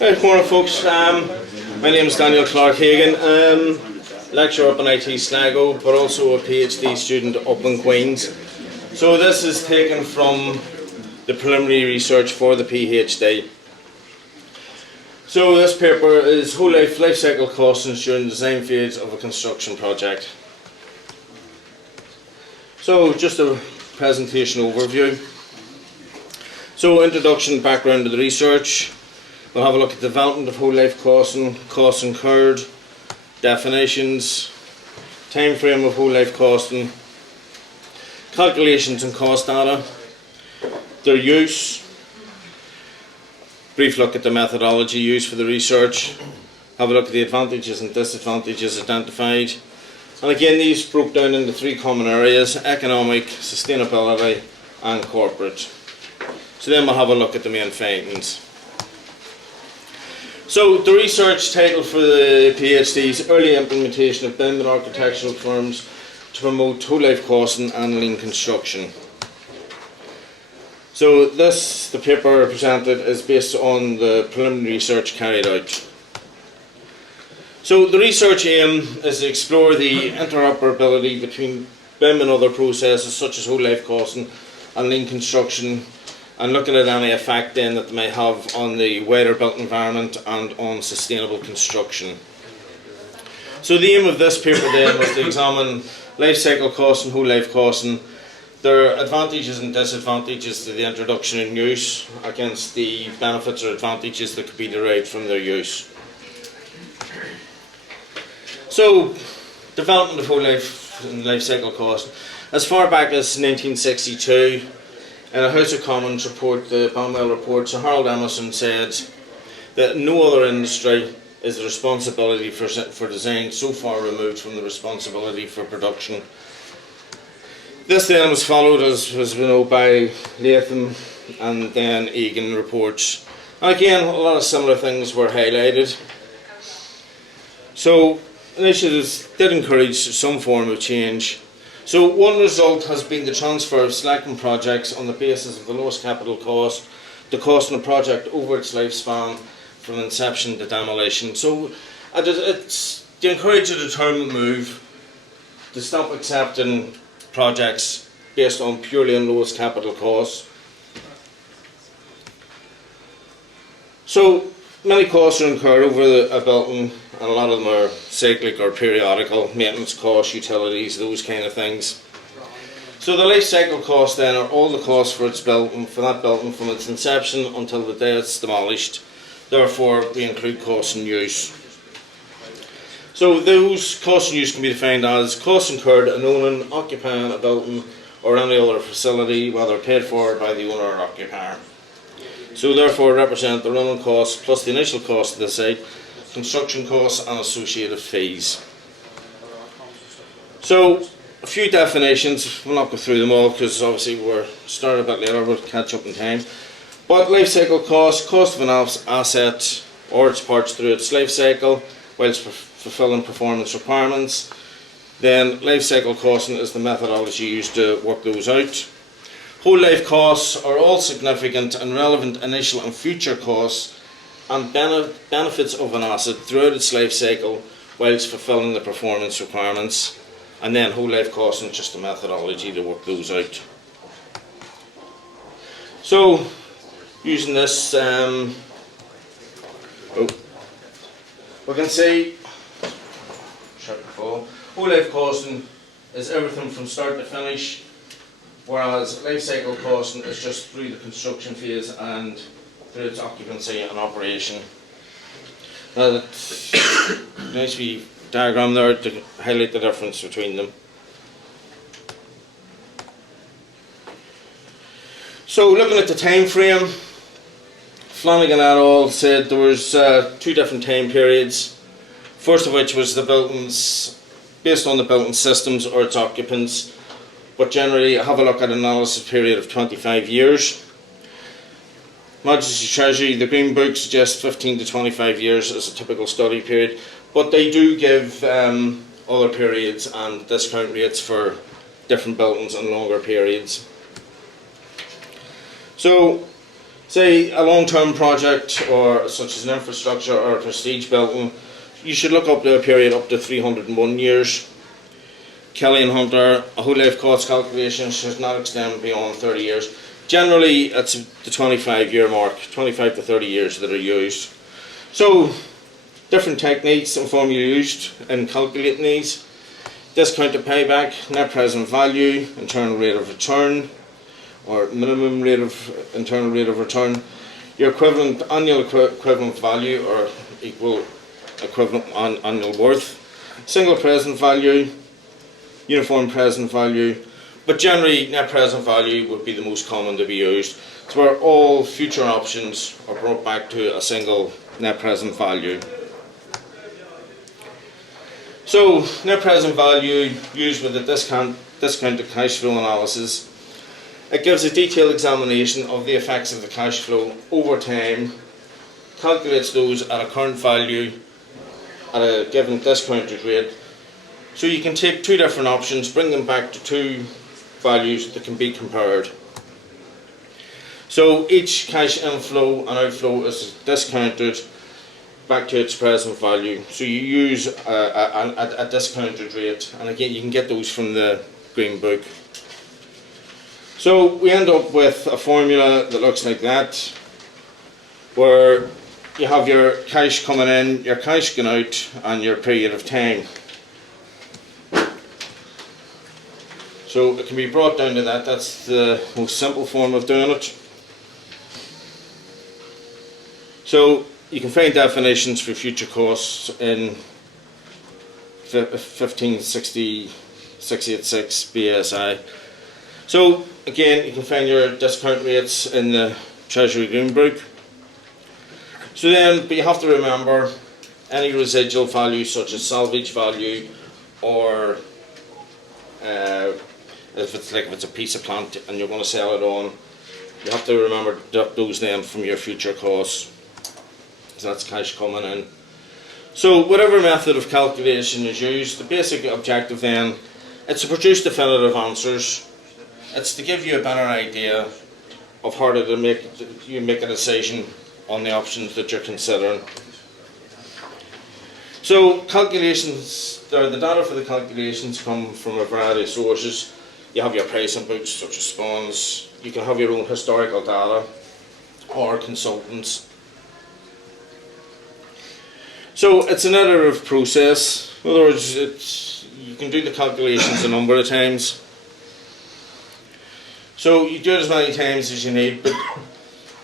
Good morning, folks. My name is Clarke Hagan, lecturer up in IT Sligo, but also a PhD student up in Queens. So this is taken from the preliminary research for the PhD. So this paper is whole life cycle costs during the design phase of a construction project. So just a presentation overview. So introduction, background to the research. We'll have a look at development of whole life costing, costs incurred, definitions, time frame of whole life costing, calculations and cost data, their use, brief look at the methodology used for the research, have a look at the advantages and disadvantages identified, and again these broke down into three common areas: economic, sustainability and corporate. So then we'll have a look at the main findings. So the research title for the PhD is Early Implementation of BIM in Architectural Firms to Promote Whole Life Costing and Lean Construction. So the paper presented is based on the preliminary research carried out. So the research aim is to explore the interoperability between BIM and other processes such as whole life costing and lean construction, and looking at any effect then that they may have on the wider built environment and on sustainable construction. So the aim of this paper then was to examine life cycle costs and whole life costing, their advantages and disadvantages to the introduction and use against the benefits or advantages that could be derived from their use. So development of whole life and life cycle cost. As far back as 1962, in a House of Commons report, the Banwell report, Sir Harold Emerson said that no other industry is the responsibility for design so far removed from the responsibility for production. This then was followed, as we know, by Latham and then Hagan reports. And again, a lot of similar things were highlighted. So initiatives did encourage some form of change. So one result has been the transfer of selecting projects on the basis of the lowest capital cost, the cost of a project over its lifespan from inception to demolition. So it's to encourage a determined move to stop accepting projects based on purely on lowest capital costs. So many costs are incurred over a building, and a lot of them are cyclic or periodical: maintenance costs, utilities, those kind of things. So the life cycle costs then are all the costs for that building from its inception until the day it's demolished. Therefore, we include costs in use. So those costs in use can be defined as costs incurred in owning, occupying a building or any other facility, whether paid for by the owner or occupier. So therefore represent the running costs plus the initial cost of the site, construction costs and associated fees. So a few definitions, we'll not go through them all because obviously we're started a bit later, we'll catch up in time. But life cycle cost, cost of an asset or its parts through its life cycle whilst fulfilling performance requirements. Then life cycle costing is the methodology used to work those out. Whole life costs are all significant and relevant initial and future costs and benefits of an asset throughout its life cycle whilst fulfilling the performance requirements. And then whole life costing is just a methodology to work those out. So using this, we can say whole life costing is everything from start to finish, whereas life cycle costing is just through the construction phase and through its occupancy and operation. Now that's a nice wee diagram there to highlight the difference between them. So looking at the time frame, Flanagan et al. Said there was two different time periods. First of which was the buildings, based on the building systems or its occupants, but generally have a look at an analysis period of 25 years. Majesty's Treasury, the Green Book suggests 15 to 25 years as a typical study period, but they do give other periods and discount rates for different buildings and longer periods. So Say a long-term project, or such as an infrastructure or a prestige building, you should look up to a period up to 301 years. Kelly and Hunter, a whole life cost calculation should not extend beyond 30 years. Generally, it's the 25-year mark, 25 to 30 years that are used. So, different techniques and formula used in calculating these. Discounted payback, net present value, internal rate of return, or minimum rate of internal rate of return, your equivalent annual equivalent value, or equal equivalent annual worth, single present value, uniform present value, but generally net present value would be the most common to be used. It's where all future options are brought back to a single net present value. So net present value used with the discounted cash flow analysis. It gives a detailed examination of the effects of the cash flow over time, calculates those at a current value at a given discounted rate. So you can take two different options, bring them back to two values that can be compared. So each cash inflow and outflow is discounted back to its present value. So you use a discounted rate, and again you can get those from the Green Book. So we end up with a formula that looks like that, where you have your cash coming in, your cash going out, and your period of time. So it can be brought down to that. That's the most simple form of doing it. So you can find definitions for future costs in 1566 BSI. So again, you can find your discount rates in the Treasury Green Book. So then, but you have to remember any residual value such as salvage value, or if it's a piece of plant and you're going to sell it on, you have to remember to deduct those then from your future costs. So that's cash coming in. So whatever method of calculation is used, the basic objective then, it's to produce definitive answers. It's to give you a better idea of how to make a decision on the options that you're considering. So calculations, the data for the calculations come from a variety of sources. You have your pricing books such as Spons, you can have your own historical data, or consultants. So it's an iterative process. In other words, you can do the calculations a number of times. So you do it as many times as you need, but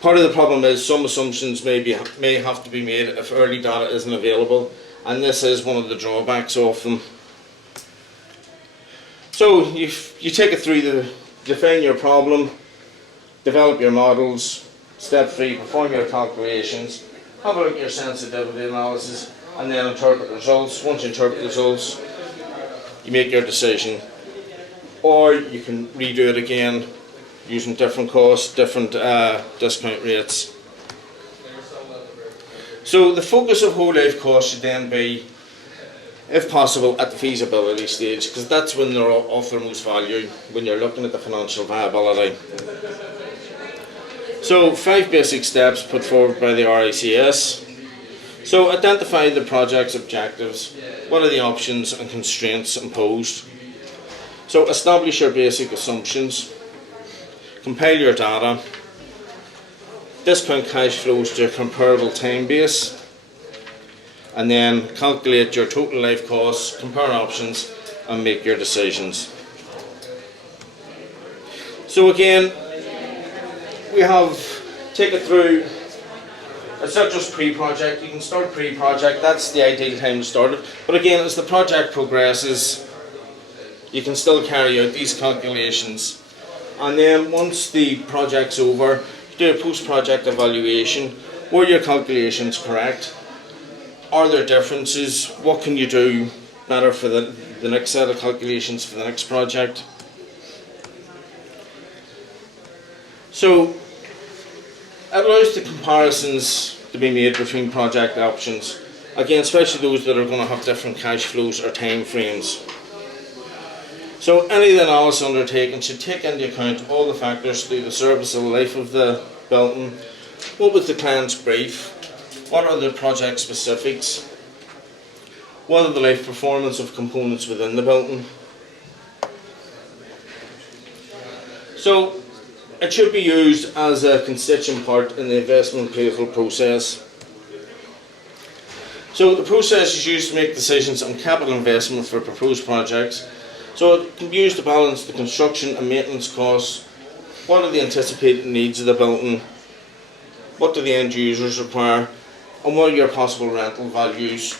part of the problem is some assumptions may have to be made if early data isn't available, and this is one of the drawbacks of them. So you take it through define your problem, develop your models, step 3, perform your calculations, have a look at your sensitivity analysis, and then interpret the results. Once you interpret the results, you make your decision. Or you can redo it again using different costs, different discount rates. So the focus of whole life cost should then be, if possible, at the feasibility stage, because that's when they're of their most value, when you're looking at the financial viability. So 5 basic steps put forward by the RICS. So identify the project's objectives. What are the options and constraints imposed? So establish your basic assumptions. Compile your data. Discount cash flows to a comparable time base. And then calculate your total life costs, compare options, and make your decisions. So again, we have taken through, it's not just pre-project, you can start pre-project, that's the ideal time to start it. But again, as the project progresses, you can still carry out these calculations. And then once the project's over, you do a post-project evaluation. Were your calculations correct? Are there differences? What can you do better for the next set of calculations for the next project? So it allows the comparisons to be made between project options. Again, especially those that are going to have different cash flows or time frames. So any of the analysis undertaken should take into account all the factors through the serviceable life of the building, what was the client's brief? What are the project specifics? What are the life performance of components within the building? So it should be used as a constituent part in the investment appraisal process. So the process is used to make decisions on capital investment for proposed projects. So it can be used to balance the construction and maintenance costs. What are the anticipated needs of the building? What do the end users require? And what are your possible rental values?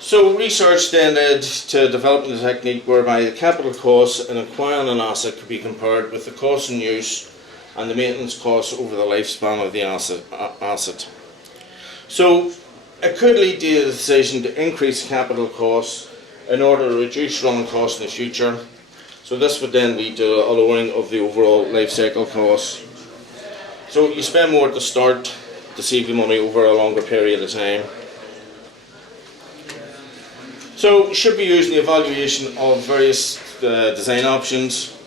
So research then led to developing a technique whereby the capital costs in acquiring an asset could be compared with the cost in use and the maintenance costs over the lifespan of the asset. So it could lead to a decision to increase capital costs in order to reduce running costs in the future. So this would then lead to a lowering of the overall life cycle costs. So you spend more at the start to save the money over a longer period of time. So it should be used in the evaluation of various design options.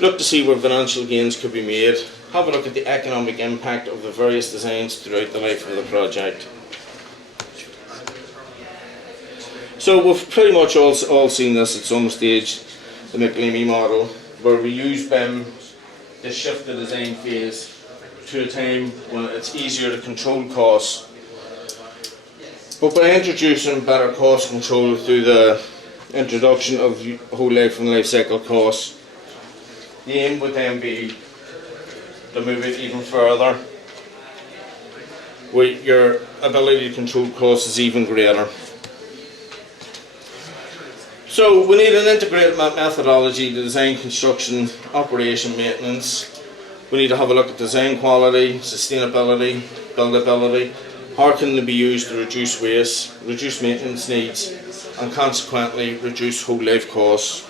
Look to see where financial gains could be made. Have a look at the economic impact of the various designs throughout the life of the project. So we've pretty much all seen this at some stage, the McLeamy model, where we use BIM to shift the design phase to a time when it's easier to control costs. But by introducing better cost control through the introduction of whole life and life cycle costs, the aim would then be to move it even further, where your ability to control costs is even greater. So we need an integrated methodology to design construction, operation, maintenance. We need to have a look at design quality, sustainability, buildability. How can they be used to reduce waste, reduce maintenance needs, and consequently reduce whole life costs.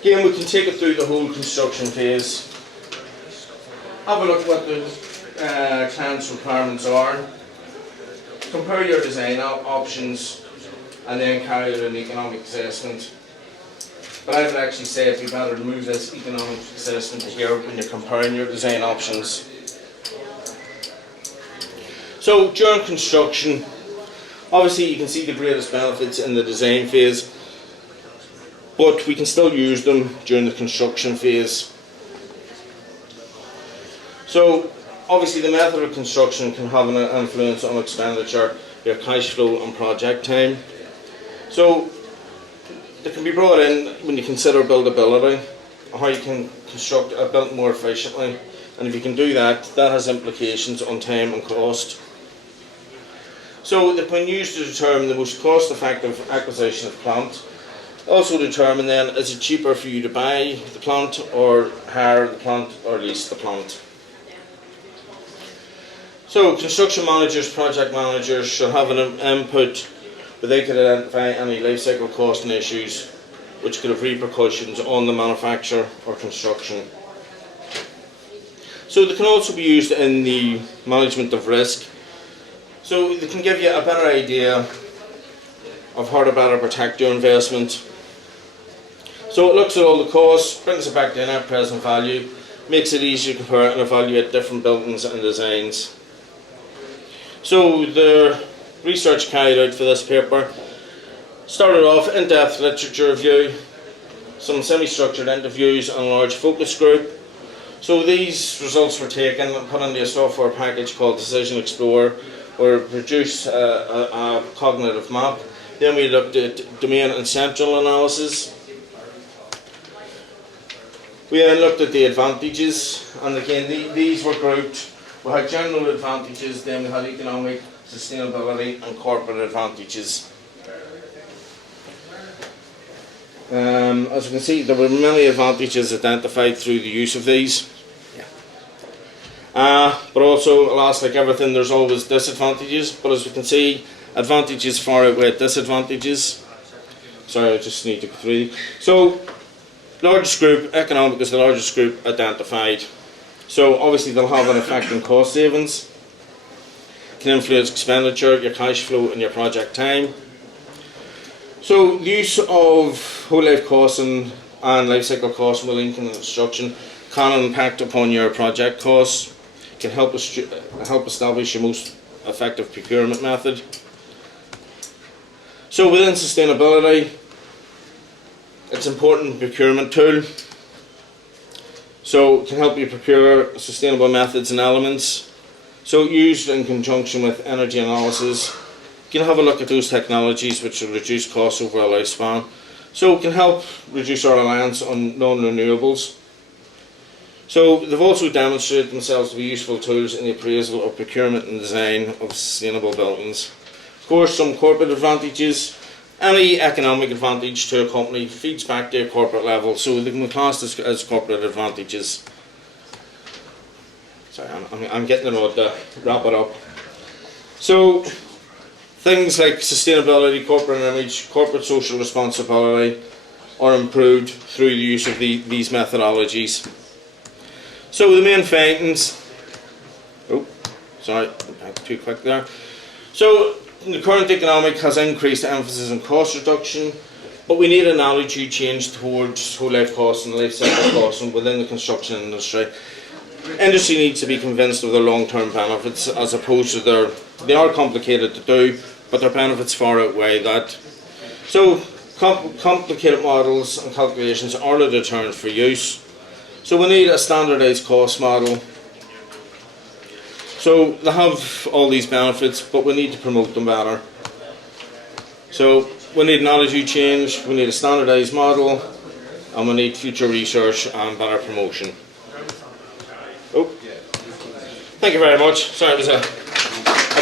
Again, we can take it through the whole construction phase. Have a look at what the client's requirements are. Compare your design options and then carry out an economic assessment. But I would actually say it'd be better to move this economic assessment to here when you're comparing your design options. So during construction, obviously you can see the greatest benefits in the design phase, but we can still use them during the construction phase. So obviously the method of construction can have an influence on expenditure, your cash flow and project time. So it can be brought in when you consider buildability, how you can construct a building more efficiently, and if you can do that, that has implications on time and cost. So they've been used to determine the most cost-effective acquisition of plant. Also determine then, is it cheaper for you to buy the plant or hire the plant or lease the plant. So construction managers, project managers should have an input where they could identify any life cycle cost and issues which could have repercussions on the manufacture or construction. So they can also be used in the management of risk. So they can give you a better idea of how to better protect your investment. So it looks at all the costs, brings it back to a net present value, makes it easier to compare and evaluate different buildings and designs. So the research carried out for this paper started off in-depth literature review, some semi-structured interviews and a large focus group. So these results were taken and put into a software package called Decision Explorer, where it produced a cognitive map. Then we looked at domain and central analysis. We then looked at the advantages, and again these were grouped. We had general advantages, then we had economic, sustainability and corporate advantages. As you can see, there were many advantages identified through the use of these. But also, alas, like everything, there's always disadvantages. But as we can see, advantages far outweigh disadvantages. Sorry, I just need to go through. So, largest group, economic is the largest group identified. So obviously they'll have an effect on cost savings, can influence expenditure, your cash flow and your project time. So the use of whole life costs and and life cycle costs within construction can impact upon your project costs, can help establish your most effective procurement method. So within sustainability, it's an important procurement tool. So it can help you procure sustainable methods and elements. So used in conjunction with energy analysis, you can have a look at those technologies which will reduce costs over a lifespan. So it can help reduce our reliance on non-renewables. So they've also demonstrated themselves to be useful tools in the appraisal of procurement and design of sustainable buildings. Of course, some corporate advantages. Any economic advantage to a company feeds back to a corporate level, so they can be classed as corporate advantages. Sorry, I'm getting the nod to wrap it up. So, things like sustainability, corporate image, corporate social responsibility are improved through the use of these methodologies. So the main findings, too quick there. So the current economic has increased emphasis on cost reduction, but we need an attitude change towards whole life costs and life cycle costs within the construction industry. Industry needs to be convinced of their long-term benefits, as opposed to they are complicated to do, but their benefits far outweigh that. So complicated models and calculations are a deterrent for use. So we need a standardised cost model. So they have all these benefits, but we need to promote them better. So we need an attitude change, we need a standardised model, and we need future research and better promotion. Thank you very much. Sorry, it was a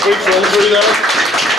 brief run through there.